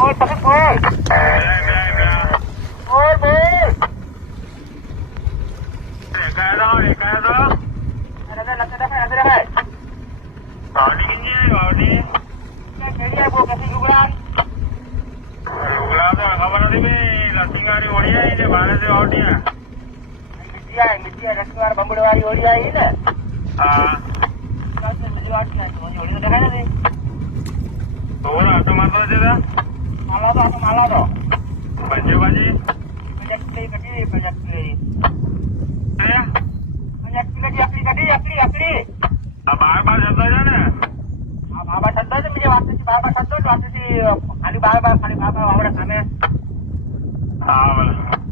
બોલ પછી બોલ. બોલ બોલ. બંગડ વાળી ઓળી આવી ને માલા તો ભાજી બાર જતો છે ને બાબા થતો છે બીજી વાત બાબા થતો ખાલી બાબા ખાલી બાબા આવડે સામે હા